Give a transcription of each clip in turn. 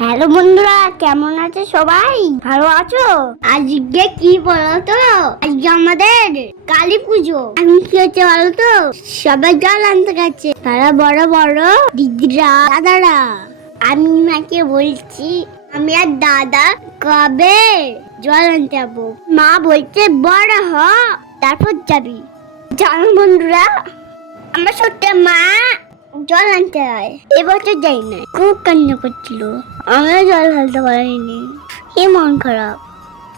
Hello বন্ধুরা, কেমন আছে সবাই? ভালো আছো? আজকে কি বলো তো আজকে আমাদের কালী পুজো। আমি কি হচ্ছে বলো তো সবাই জল আনতে গেছে। তারা বড় বড় দিদিরা, দাদারা। আমি মাকে বলছি, আমি আর দাদা কবে জল আনতে যাব? মা বলছে, বড় হ, তারপর যাবি। জানো বন্ধুরা, আমার সত্যি মা জল আনতে হয়। এবছর যাই না খুব কান্না করছিল। আমরা জল ফেলতে পারিনি। কি মন খারাপ।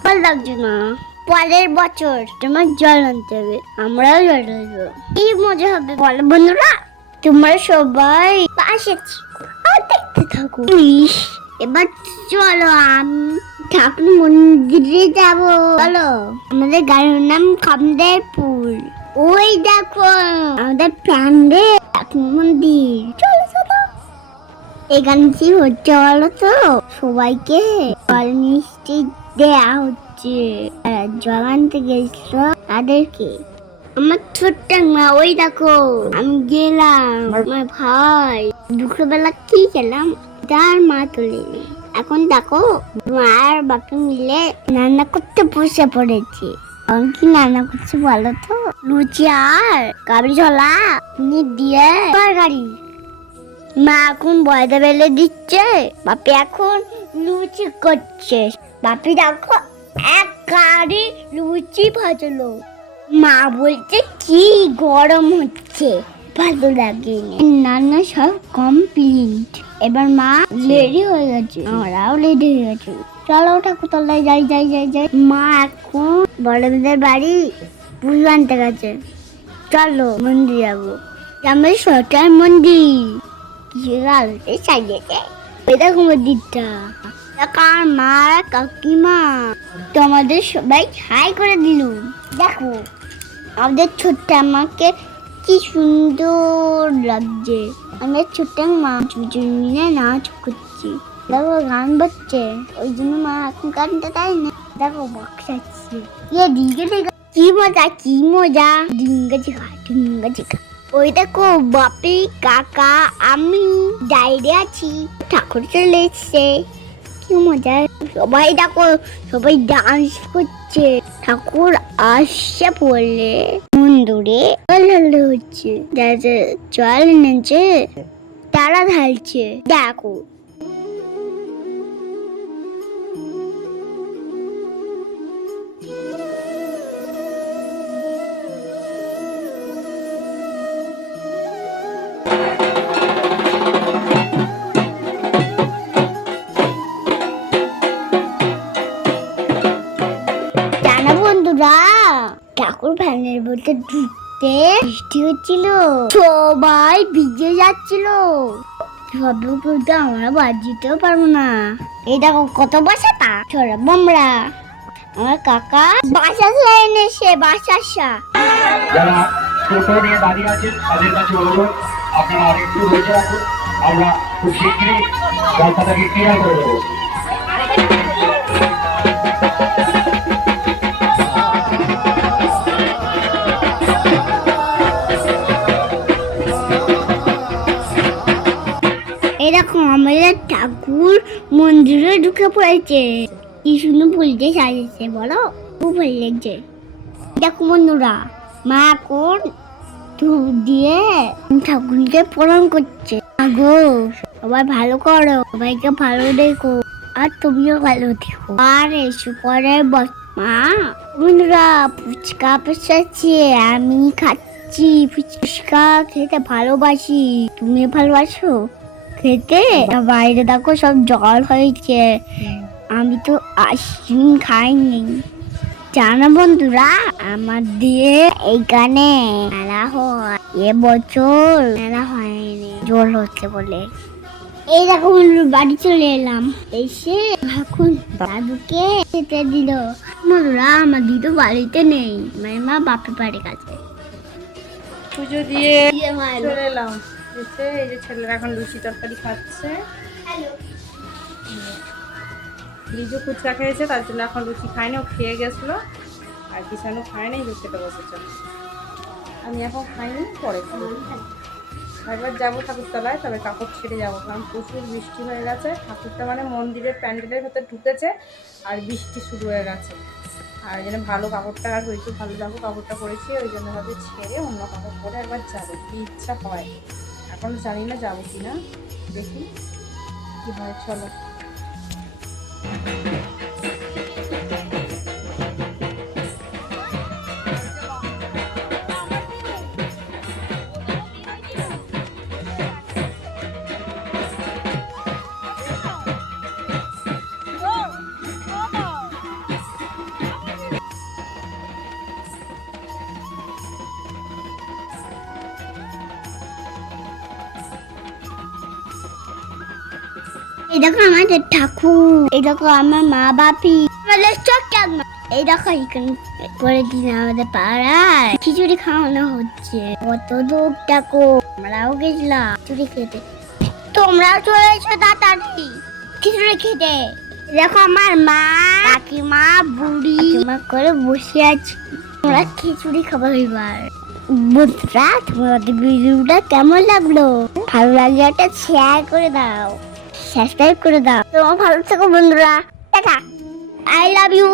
ভালো লাগছে না। পরের বছর তোমার জল আনতে হবে। আমরাও জল আনব। কি মজা হবে বলো বন্ধুরা? তোমরা সবাই পাশে দেখতে থাকো। এবার চলো আমি ঠাকুর মন্দিরে যাব। চলো আমাদের গাড়ির নাম খামদেরপুর ওই দেখো, আমাদের প্রাণে ঠাকুর মন্দির। চলো চলো। এখানে কি হচ্ছে বলো তো? সবাইকে জল মিষ্টি দেয়া হচ্ছে। জল আনতে গেছিল তাদেরকে। আমার ছোট্ট মা ওই দেখো আমি গেলাম। আমার ভাই দুপুরবেলা কি খেলাম? তার মা তুলিনি। এখন দেখো মা আর বাপি মিলে রান্না করতে বসে পড়েছে। কি রান্না করছে বলো তো? লুচি আর কাবলি ছোলা পনির দিয়ে তরকারি। মা এখন বয়দা বেলে দিচ্ছে, বাপি এখন লুচি করছে। বাপি দেখো, এক গাড়ি লুচি ভাজলো। মা বলছে, কি গরম হচ্ছে। ভালো লাগে রান্না সব কমপ্লিট এবার মা রেডি হয়ে গেছে। আমরাও রেডি হয়ে গেছি। চলো ঠাকুরতলায় যাই যাই যাই যাই। মা এখন বড়দের বাড়ি পুজো আনতে গেছে। চলো মন্দির যাব। আমাদের সরকার মন্দির। আলোতে সাজিয়েছে। দেখো মন্দিরটা। কার মা কাকিমা? তোমাদের সবাই হাই করে দিল। দেখো আমাদের ছোট্ট আমাকে কি সুন্দর লাগছে। আমাদের ছোট্ট মা দুজন মিলে নাচ করছি। দেখো, গান বাজছে। ওই জন্য মা এখন গানটা তাই না। দেখো বক্সাচ্ছে ইয়ে ডিঙ্গে কি মজা কি মজা। ডিঙ্গে চিকা ডিঙ্গে চিকা ওই দেখো, বাপি, কাকা, আমি, ডাইরে আছি। ঠাকুর চলে এসছে। কি মজা? সবাই দেখো, সবাই ডান্স করছে। ঠাকুর আসছে পড়লে মন্দিরে জল হচ্ছে। যারা জল এনেছে তারা ঢালছে। দেখো মধ্যে ঢুকতে বৃষ্টি হচ্ছিল। সবাই ভিজে যাচ্ছিল। সব কিন্তু আমরা বাদ দিতেও পারব না। এই দেখো, কত বাসাটা ছড়াবো আমরা আমার কাকা বাসা লাইনে সে বাসা যারা নিয়ে দাঁড়িয়ে তাদের কাছে আপনারা রাখুন। আমরা খুব ক্লিয়ার করে দেবো। মন্দিরে ঢুকে পড়েছে। কি সুন্দর ফুলতে সাজিয়েছে, বলো? খুব ভালো দেখো বন্ধুরা, মা এখন ধূপ দিয়ে ঠাকুরকে প্রণাম করছে। আগো সবাই ভালো করো, সবাইকে ভালো দেখো, আর তুমিও ভালো দেখো আর এসো পরের বছর মা, বন্ধুরা, ফুচকা পেছাচ্ছে আমি খাচ্ছি ফুচকা খেতে ভালোবাসি। তুমি ভালোবাসো? খেতে। বাইরে দেখো সব জল হয়েছে। আমি তো আইসক্রিম খাইনি। জানো বন্ধুরা আমার দিয়ে এইখানে মেলা হয়। এবছর মেলা হয়নি জল হচ্ছে বলে। এই দেখো বন্ধু বাড়ি চলে এলাম। এসে এখন দাদুকে খেতে দিল। বন্ধুরা আমার দিদু বাড়িতে নেই। মাইমা বাপের বাড়ির কাছে। পুজো দিয়ে চলে এলাম। এসে এই যে ছেলেরা এখন লুচি তরকারি খাচ্ছে। লিজু ফুচকা খেয়েছে, তার জন্য এখন লুচি খায়নি, ও খেয়ে গেছিল। আর কিষানও খায় নাই যে খেতে বসেছে। আমি এখন খাইনি, পরে একবার যাব ঠাকুরতলায়, তবে কাপড় ছেড়ে যাব, কারণ প্রচুর বৃষ্টি হয়ে গেছে। ঠাকুরটা মানে মন্দিরের প্যান্ডেলের ভেতর ঢুকেছে, আর বৃষ্টি শুরু হয়ে গেছে। আর এই জন্য ভালো কাপড়টা আর হয়েছে ভালো যাব কাপড়টা পরেছি, ওই জন্য ভাবে ছেড়ে অন্য কাপড় পরে একবার যাব কি ইচ্ছা হয়। এখন জানি না যাব কি না দেখি কি হয় চলো। এই দেখো আমাদের ঠাকুর, এই দেখো আমার মা বাপি। আমাদের একমা। এই দেখো এখানে করে দিন আমাদের পাড়ায়। খিচুড়ি খাওয়ানো হচ্ছে। কত দূর দেখো, আমরাও গেছিলাম খিচুড়ি খেতে। তোমরাও চলে এসো তাড়াতাড়ি। খিচুড়ি খেতে। দেখো আমার মা, কাকিমা, বুড়ি। মা করে বসে আছি। তোমরা খিচুড়ি খাব এবার। বন্ধুরা, তোমাদের ভিডিওটা কেমন লাগল? ভালো লাগলে একটা শেয়ার করে দাও। সাবস্ক্রাইব করে দাও। তোমার ভালো থেকো বন্ধুরা। টাটা। I love you